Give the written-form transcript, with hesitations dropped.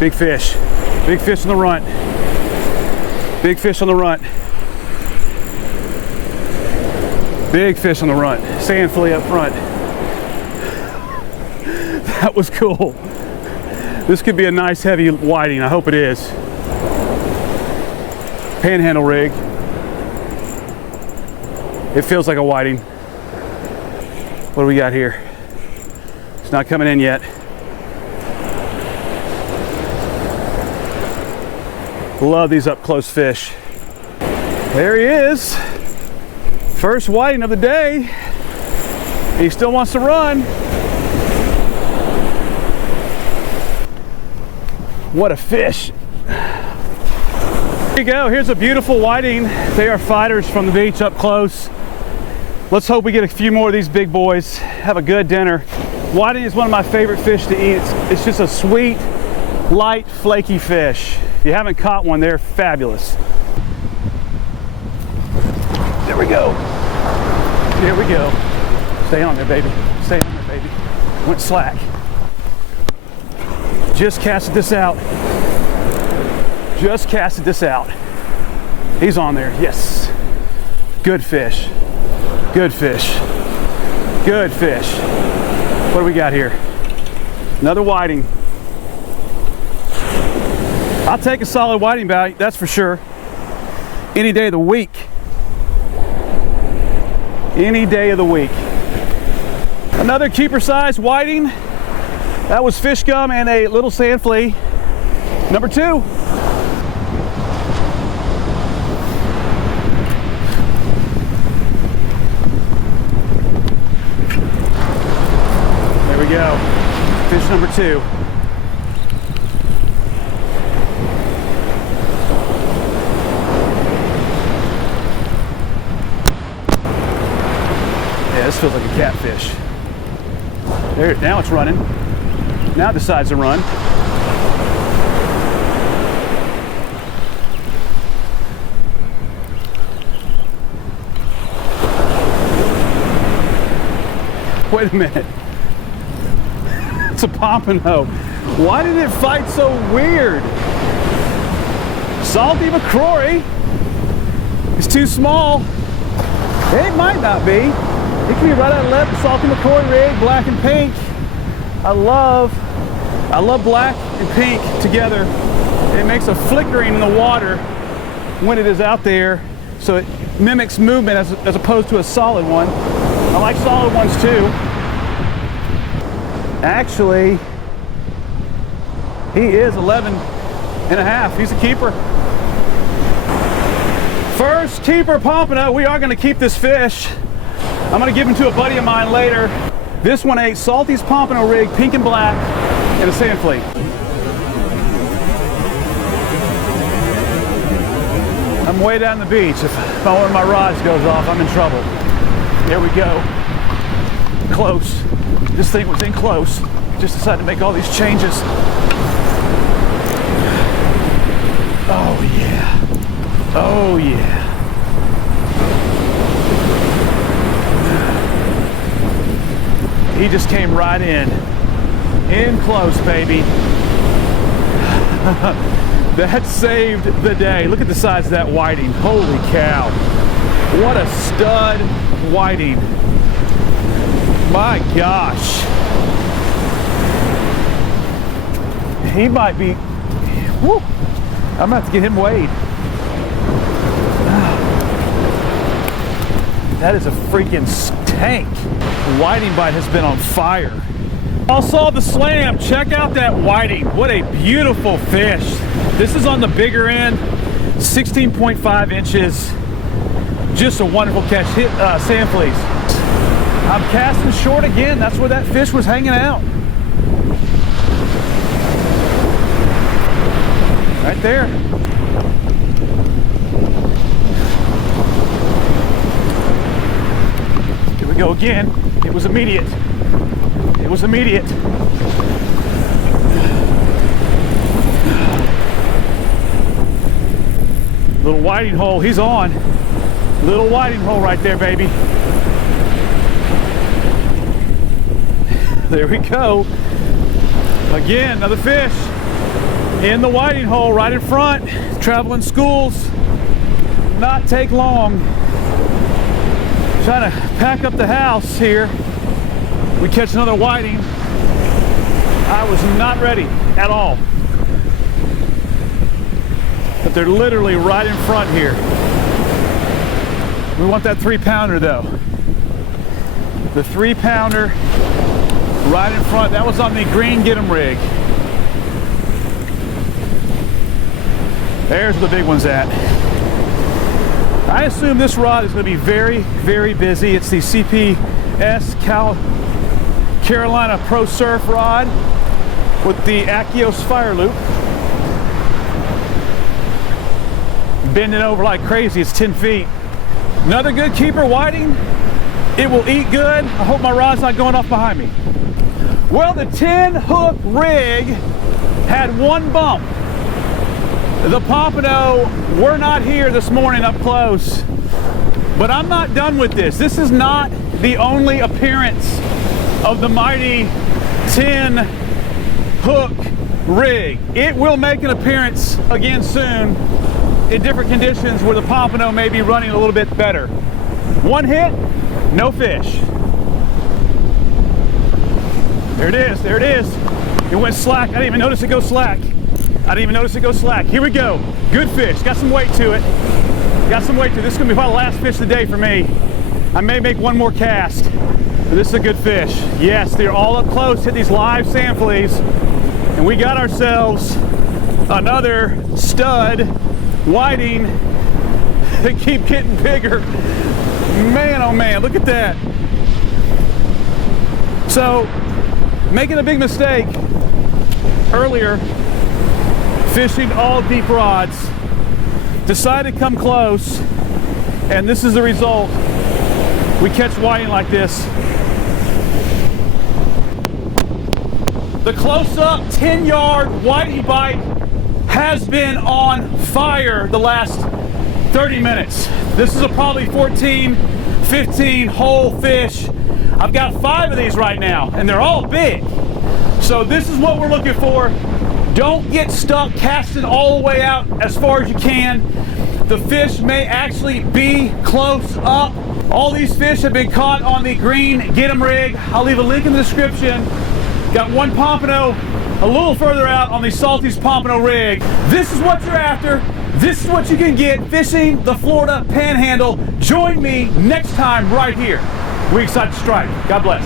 Big fish. Big fish on the runt. Big fish on the runt. Big fish on the runt. Sand fillet up front. That was cool. This could be a nice heavy whiting. I hope it is. Panhandle rig. It feels like a whiting. What do we got here? It's not coming in yet. Love these up close fish. There he is. First whiting of the day. He still wants to run. What a fish. Here you go. Here's a beautiful whiting. They are fighters from the beach up close. Let's hope we get a few more of these big boys. Have a good dinner. Whiting is one of my favorite fish to eat. It's just a sweet, light, flaky fish. If you haven't caught one, they're fabulous. There we go. There we go. Stay on there, baby. Stay on there, baby. Went slack. Just casted this out. Just casted this out. He's on there. Yes. Good fish. Good fish. Good fish. What do we got here? Another whiting. I'll take a solid whiting bite, that's for sure. Any day of the week. Any day of the week. Another keeper size whiting. That was fish gum and a little sand flea. Number 2. There we go. Fish number 2. This feels like a catfish. There, now it's running. Now it decides to run. Wait a minute. It's a pompano. Why did it fight so weird? Salty McCrory is too small. It might not be. It can be right out of left, Salty McCrory rig, black and pink. I love black and pink together. It makes a flickering in the water when it is out there, so it mimics movement as opposed to a solid one. I like solid ones too. Actually, he is 11 and a half. He's a keeper. First keeper pompano. We are going to keep this fish. I'm going to give him to a buddy of mine later. This one ate Salty's pompano rig, pink and black, and a sand flea. I'm way down the beach. If one of my rods goes off, I'm in trouble. There we go. Close. This thing was in close. Just decided to make all these changes. Oh yeah. Oh yeah. He just came right in close, baby. That saved the day. Look at the size of that whiting. Holy cow. What a stud whiting. My gosh. He might be, whoo, I'm gonna have to get him weighed. That is a freaking tank. Whiting bite has been on fire. Y'all saw the slam. Check out that whiting. What a beautiful fish. This is on the bigger end, 16.5 inches. Just a wonderful catch. Hit sand fleas. I'm casting short again. That's where that fish was hanging out. Right there. Here we go again. It was immediate. It was immediate. Little whiting hole, he's on. Little whiting hole right there, baby. There we go. Again, another fish. in the whiting hole right in front. Traveling schools, not take long. Trying to pack up the house here. We catch another whiting. I was not ready at all. But they're literally right in front here. We want that 3-pounder though. The 3-pounder right in front. That was on the green Get 'em rig. There's where the big one's at. I assume this rod is going to be very, very busy. It's the CPS Carolina Pro Surf rod with the Achios fire loop. Bending over like crazy. It's 10 feet. Another good keeper whiting. It will eat good. I hope my rod's not going off behind me. Well, the 10-hook rig had one bump. The pompano were not here this morning up close. But I'm not done with this. This is not the only appearance of the mighty 10-hook rig. It will make an appearance again soon in different conditions where the pompano may be running a little bit better. One hit, no fish. There it is, there it is. It went slack. I didn't even notice it go slack. Here we go. Good fish. Got some weight to it. This is going to be probably the last fish of the day for me. I may make one more cast, but this is a good fish. Yes, they're all up close. Hit these live sand fleas. And we got ourselves another stud whiting. They keep getting bigger. Man, oh man, look at that. So, making a big mistake earlier, fishing all deep rods. Decided to come close, and this is the result. We catch whiting like this. The close-up 10-yard whiting bite has been on fire the last 30 minutes. This is a probably 14, 15 whole fish. I've got 5 of these right now, and they're all big. So this is what we're looking for. Don't get stuck casting all the way out as far as you can. The fish may actually be close up. All these fish have been caught on the green Get 'em rig. I'll leave a link in the description. Got one pompano a little further out on the Salty's Pompano rig. This is what you're after. This is what you can get fishing the Florida Panhandle. Join me next time right here. Weekside Strike. God bless.